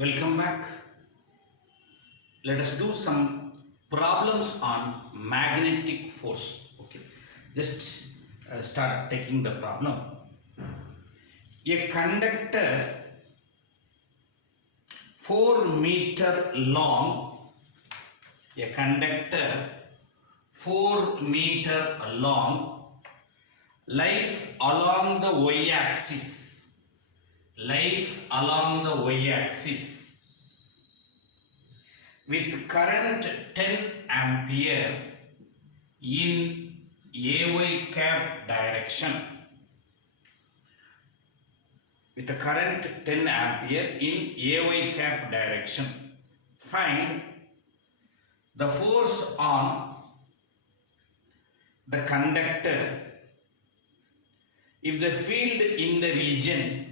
Welcome back. Let us do some problems on magnetic force. Okay, just start taking the problem. A conductor 4 meter long, a conductor 4 meter long lies along the y-axis. Lies along the y-axis with current 10 ampere in AY cap direction. With the current 10 ampere in AY cap direction, find the force on the conductor if the field in the region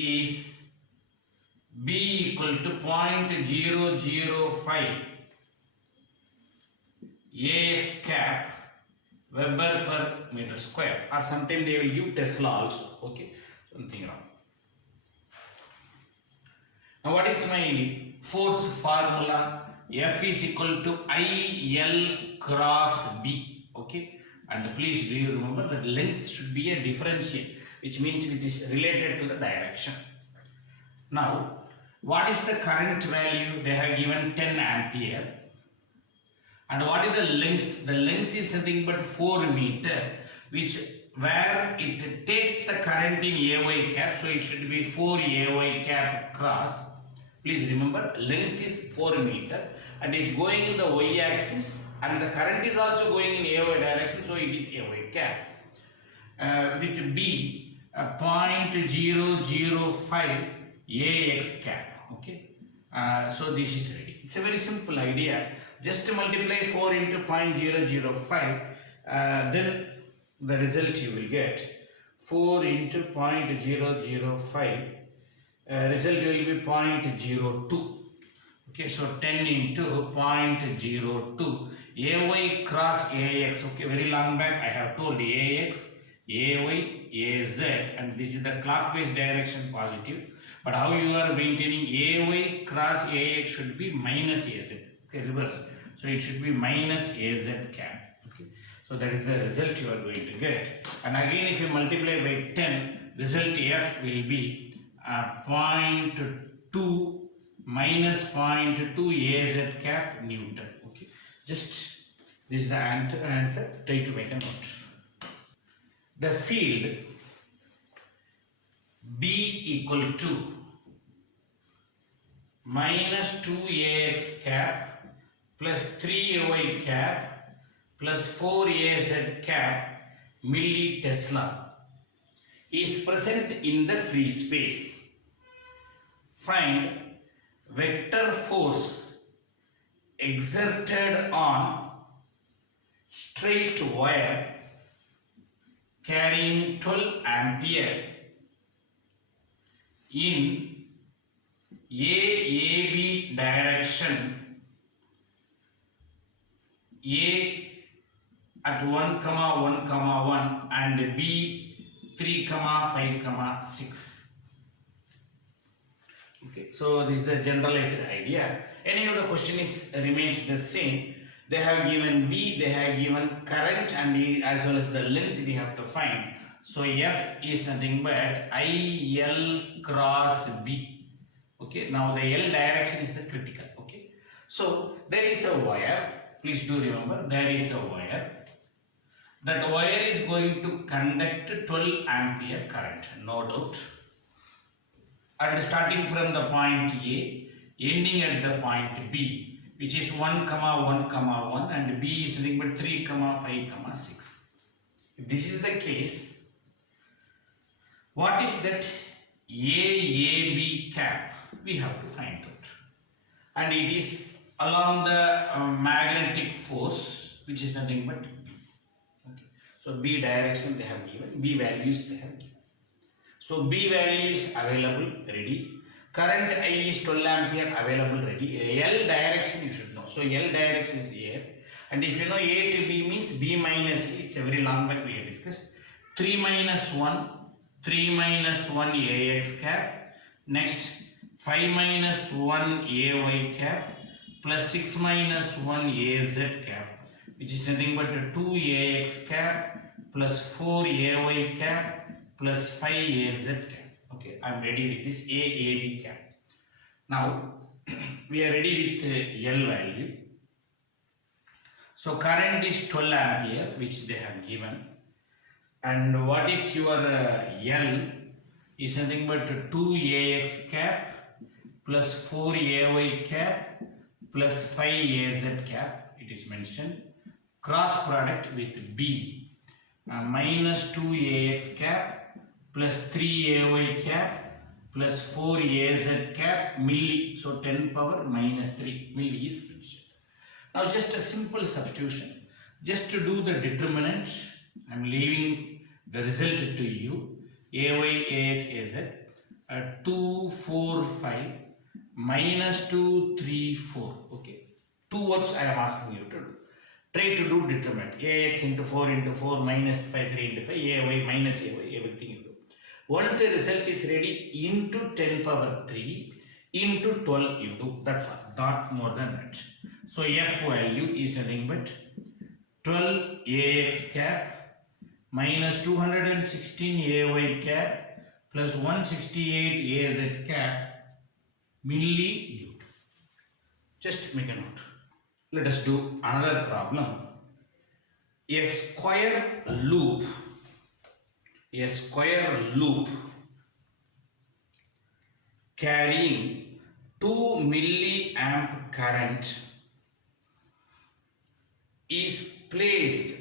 is B equal to 0.005 AX cap Weber per meter square, or sometimes they will give Tesla also. Okay, something wrong. Now what is my force formula? F is equal to IL cross B. Okay, and please do you remember that length should be a differential, which means it is related to the direction. Now, what is the current value? They have given 10 ampere. And what is the length? The length is nothing but 4 meter, where it takes the current in AY cap, so it should be 4 AY cap cross. Please remember, length is 4 meter and is going in the y axis, and the current is also going in AY direction, so it is AY cap. With B 0.005 AX cap. Okay, so this is ready. It's a very simple idea. Just multiply 4 into 0.005, then the result you will get 4 into 0.005, result will be 0.02. Okay, so 10 into 0.02 AY cross AX. Okay, very long back I have told AX, AY, AZ, and this is the clockwise direction positive. But how you are maintaining AY cross AX should be minus AZ. Okay, reverse. So it should be minus AZ cap. Okay, so that is the result you are going to get. And again, if you multiply by 10, result F will be 0.2 minus 0.2 AZ cap Newton. Okay, just this is the answer. Try to make a note. The field B equal to minus 2AX cap plus 3AY cap plus 4AZ cap milli Tesla is present in the free space. Find vector force exerted on straight wire carrying 12 ampere in AAB direction, A at 1, 1, 1 and B 3, 5, 6. Okay, so this is the generalized idea. Anyhow, the question remains the same. They have given B, they have given current, and as well as the length we have to find. So F is nothing but IL cross B. Okay, now the L direction is the critical. Okay, so there is a wire. Please do remember, there is a wire. That wire is going to conduct 12 ampere current, no doubt. And starting from the point A, ending at the point B, which is 1, 1, 1, and B is nothing but 3, 5, 6. If this is the case, what is that AAB cap? We have to find out. And it is along the magnetic force, which is nothing but B. Okay. So B direction they have given, B values they have given. So B value is available, ready. Current I is 12 ampere available, ready. L direction you should know. So L direction is here. And if you know A to B means B minus A, it's a very long back we have discussed. 3 minus 1 AX cap. Next 5 minus 1 ay cap plus 6 minus 1 az cap, which is nothing but 2ax cap plus 4ay cap plus 5az cap. Okay, I am ready with this AAB cap. Now we are ready with L value. So current is 12 ampere, which they have given, and what is your L is nothing but 2ax cap plus 4ay cap plus 5az cap. It is mentioned. Cross product with B, minus 2ax cap plus 3ay cap plus 4az cap milli. So 10 power minus 3 milli is mentioned. Now just a simple substitution. Just to do the determinants, I am leaving the result to you. Ay, ax, az. 2, 4, 5 minus 2, 3, 4. Okay. Two works I am asking you to do. Try to do determinant. Ax into 4 into 4 minus 5, 3 into 5. Ay minus ay, everything you do. Once the result is ready, into 10 power 3 into 12 you do. That's all. Not more than that. So F value is nothing but 12 ax cap minus 216 ay cap plus 168 az cap milli. Just make a note. Let us do another problem. A square loop carrying 2 milliamp current is placed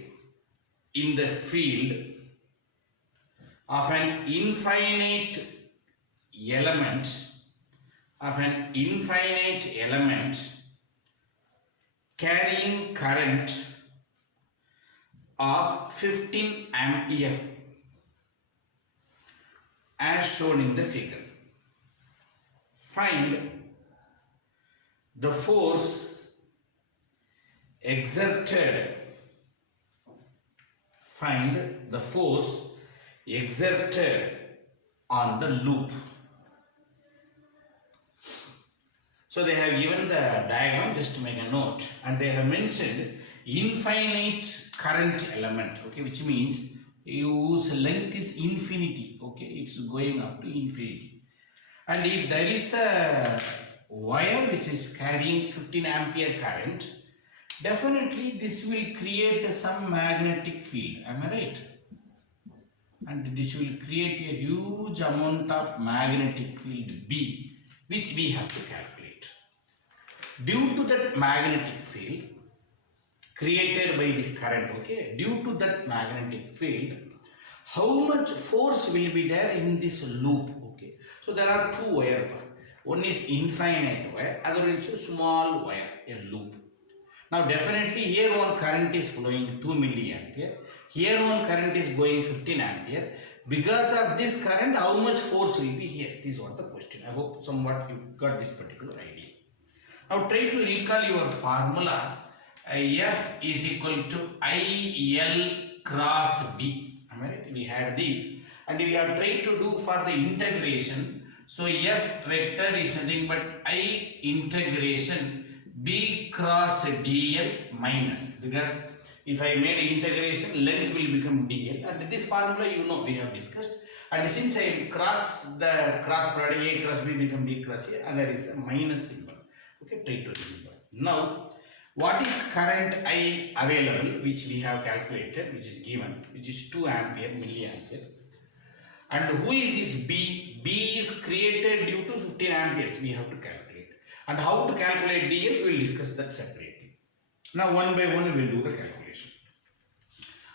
in the field of an infinite element carrying current of 15 ampere as shown in the figure. Find the force exerted on the loop. So they have given the diagram, just to make a note, and they have mentioned infinite current element, okay, which means whose length is infinity, okay, it's going up to infinity. And if there is a wire which is carrying 15 ampere current, definitely this will create some magnetic field, am I right? And this will create a huge amount of magnetic field B, which we have to calculate. Due to that magnetic field created by this current, okay, due to that magnetic field, how much force will be there in this loop, okay? So there are two wires. One is infinite wire, other is a small wire, a loop. Now definitely here one current is flowing 2 milliampere, here one current is going 15 ampere. Because of this current, how much force will be here? This is what the question. I hope somewhat you got this particular idea. Now try to recall your formula. F is equal to IL cross D. Am I right? We had this, and we have tried to do for the integration. So F vector is nothing but I integration B cross DL minus, because if I made integration, length will become DL, and this formula you know we have discussed. And since I cross the cross product, A cross B become B cross A, and there is a minus symbol. Okay, try to remember. Now, what is current I available, which we have calculated, which is given, which is 2 ampere milliampere. And who is this B? B is created due to 15 amperes, we have to calculate. And how to calculate DL, we will discuss that separately. Now, one by one, we will do the calculation.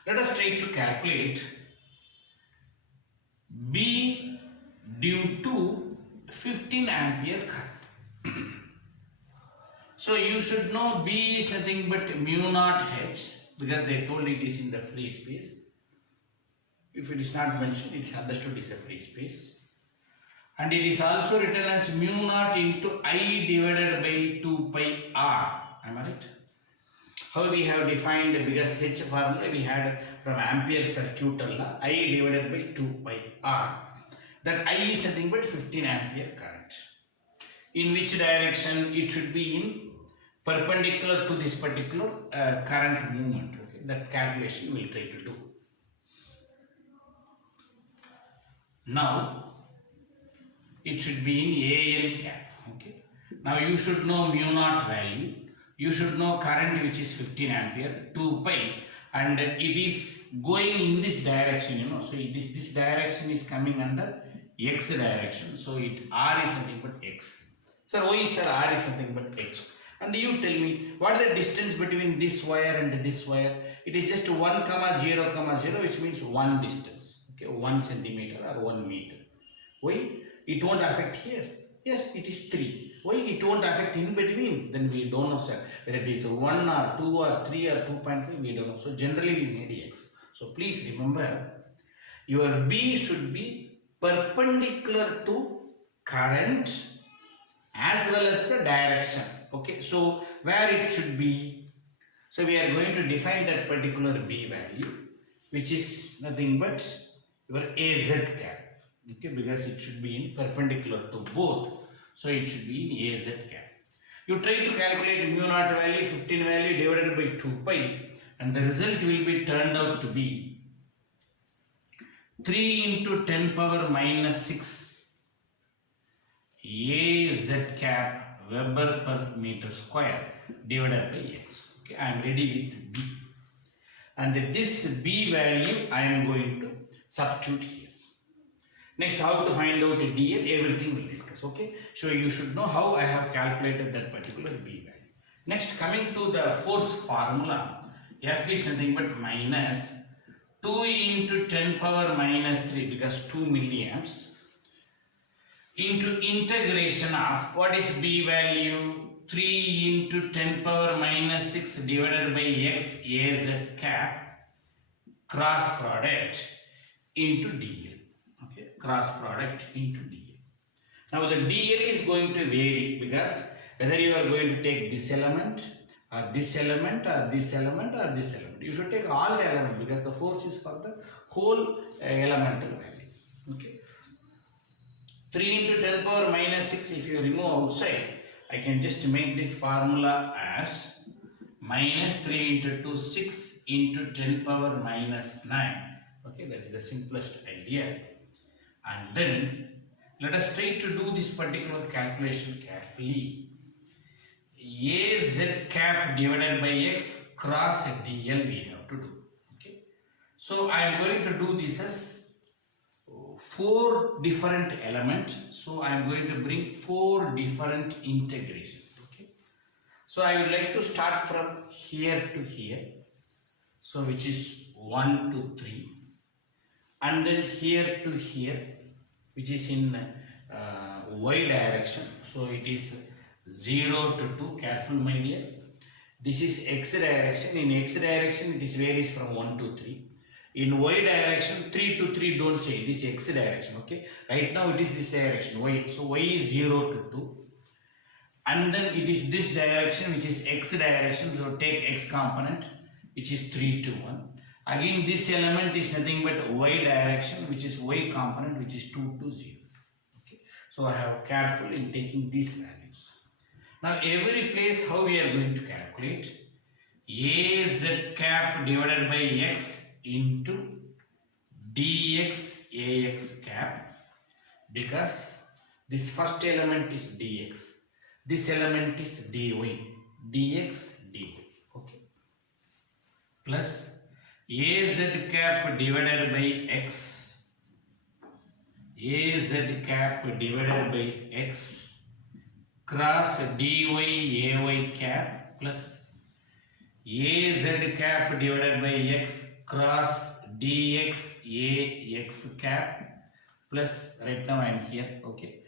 Let us try to calculate B due to 15 ampere current. So you should know B is nothing but mu naught H, because they told it is in the free space. If it is not mentioned, it is understood it is a free space. And it is also written as mu naught into I divided by 2 pi R. Am I right? How we have defined, because H formula we had from ampere circuit law, I divided by 2 pi R. That I is nothing but 15 ampere current. in which direction it should be in perpendicular to this particular current movement. Okay, that calculation we'll try to do. Now it should be in AL cap. Okay. Now you should know mu naught value. You should know current which is 15 ampere, 2 pi, and it is going in this direction, you know. So this direction is coming under x direction. So R is nothing but x. So why is R is nothing but x? And you tell me what is the distance between this wire and this wire? It is just 1, 0, 0, which means one distance. Okay, 1 centimeter or 1 meter. Why? It won't affect here. Yes, it is 3. Why it won't affect in between? Then we don't know, sir. Whether it is 1 or 2 or 3 or 2.5, we don't know. So generally we made x. So please remember, your B should be perpendicular to current as well as the direction. Okay, so where it should be? So we are going to define that particular B value, which is nothing but your AZ cap. Okay, because it should be in perpendicular to both, so it should be in AZ cap. You try to calculate mu naught value, 15 value divided by 2 pi, and the result will be turned out to be 3 into 10 power minus 6 AZ cap Weber per meter square divided by x. Okay, I am ready with B, and this B value I am going to substitute here. Next, how to find out DL, everything we'll discuss. Okay, so you should know how I have calculated that particular B value. Next, coming to the force formula, F is nothing but minus 2 into 10 power minus 3, because 2 milliamps, into integration of what is B value, 3 into 10 power minus 6 divided by x AZ cap cross product into DL. Okay, cross product into DL. Now the DL is going to vary, because whether you are going to take this element or this element or this element or this element, you should take all the elements, because the force is for the whole elemental value. Okay, 3 into 10 power minus 6, if you remove outside, I can just make this formula as minus 3 into 2, 6 into 10 power minus 9. Okay, that's the simplest idea. And then let us try to do this particular calculation carefully. AZ cap divided by x cross DL we have to do. Okay, so I am going to do this as 4 different elements. So I am going to bring 4 different integrations. Okay, so I would like to start from here to here, so which is 1 to 3, and then here to here, which is in y direction. So it is 0 to 2. Careful, my dear. This is x direction. In x direction, it is varies from 1 to 3. In y direction, 3 to 3, don't say this x direction. Okay, right now it is this direction, y. So y is 0 to 2, and then it is this direction, which is x direction. So take x component, which is 3 to 1. Again, this element is nothing but y direction, which is y component, which is 2 to 0. Okay, so I have careful in taking these values. Now every place how we are going to calculate AZ cap divided by x into dx AX cap, because this first element is dx, this element is dy, dx dy. Okay, plus AZ cap divided by x, AZ cap divided by x cross dy AY cap, plus AZ cap divided by x cross dx AX cap, plus right now I am here. Okay,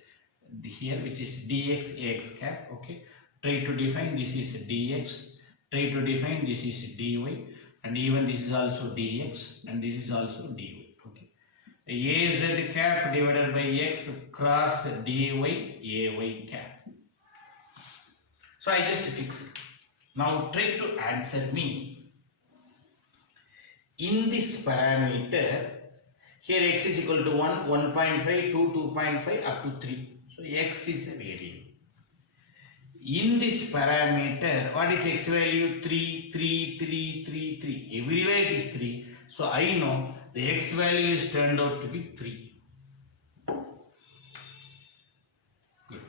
here which is dx AX cap. Okay, try to define this is dx, try to define this is dy, and even this is also dx and this is also dy. Okay, AZ cap divided by x cross dy AY cap. So I just fix it. Now try to answer me. In this parameter, here x is equal to 1, 1.5, 2, 2.5 up to 3. So x is a variable. In this parameter, what is x value? 3, 3, 3, 3, 3. Everywhere it is 3. So I know the x value is turned out to be 3. Good.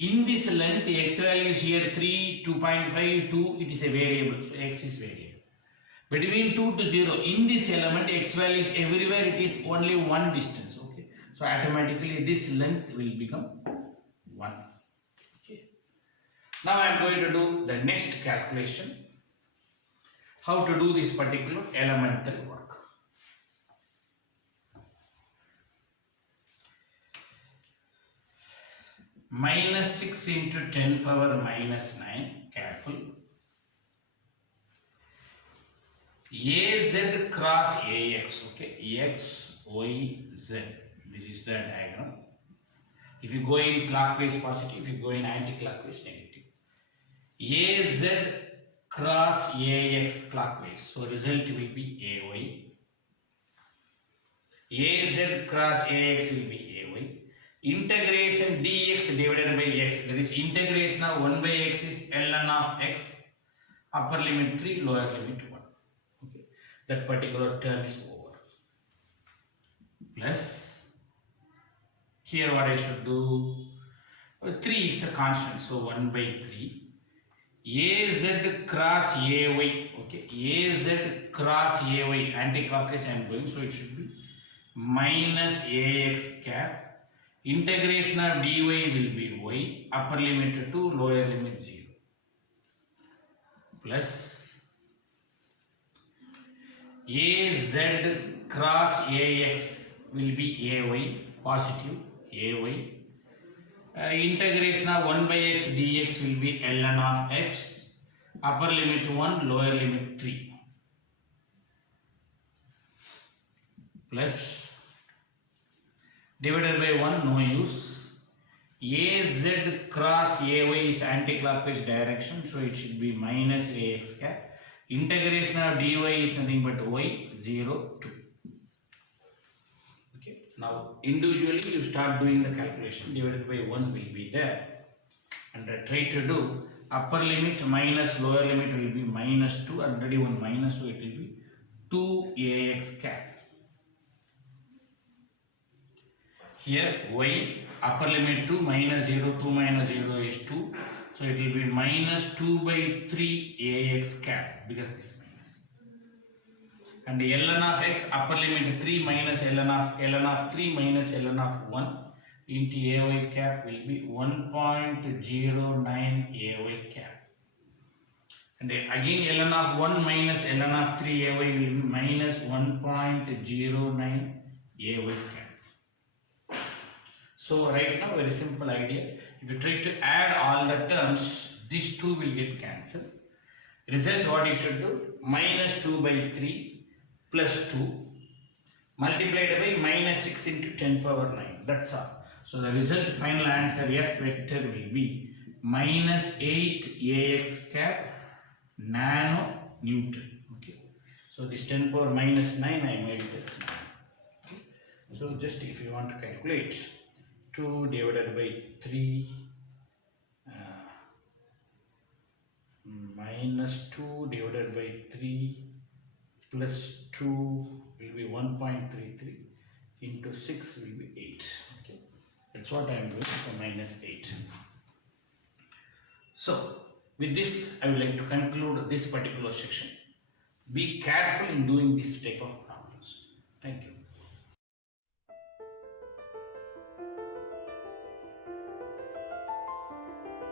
In this length, the x value is here 3, 2.5, 2. It is a variable. So x is variable. Between 2 to 0, in this element, x value is everywhere. It is only one distance. Okay. So automatically this length will become 1. Now I am going to do the next calculation. How to do this particular elemental work. Minus 6 into 10 power minus 9. Careful. AZ cross AX. Okay. X, Y, Z. This is the diagram. If you go in clockwise positive, if you go in anti-clockwise negative. AZ cross AX clockwise. So result will be AY. AZ cross AX will be AY. Integration dx divided by x. That is integration of 1 by x is ln of x. Upper limit 3, lower limit 1. Okay. That particular term is over. Plus, here what I should do? 3 is a constant. So 1 by 3. AZ cross AY, okay, AZ cross AY, anti-clockwise I am going, so it should be minus AX cap, integration of dy will be y, upper limit 2, lower limit 0, plus AZ cross AX will be AY, positive AY. Integration of 1 by x dx will be ln of x, upper limit 1, lower limit 3, plus divided by 1, no use. AZ cross AY is anti-clockwise direction, so it should be minus AX cap. Integration of dy is nothing but y, 0, 2. Now, individually you start doing the calculation. Divided by 1 will be there. And try to do upper limit minus lower limit will be minus 2. Already one minus, so it will be 2 AX cap. Here y upper limit 2 minus 0, 2 minus 0 is 2. So it will be minus 2 by 3 AX cap because this and the ln of x upper limit 3 minus ln of 3 minus ln of 1 into ay cap will be 1.09 ay cap. And again ln of 1 minus ln of 3 ay will be minus 1.09 ay cap. So right now very simple idea. If you try to add all the terms, these two will get cancelled. Result what you should do? Minus 2 by 3 plus 2 multiplied by minus 6 into 10 power 9. That's all. So the result final answer F vector will be minus 8 AX cap nano Newton. Okay. So this 10 power minus 9 I made it as 9. Okay. So just if you want to calculate 2 divided by 3 minus 2 divided by 3 plus 2 will be 1.33 into 6 will be 8. Okay, that's what I am doing, so minus 8. So with this I would like to conclude this particular section. Be careful in doing this type of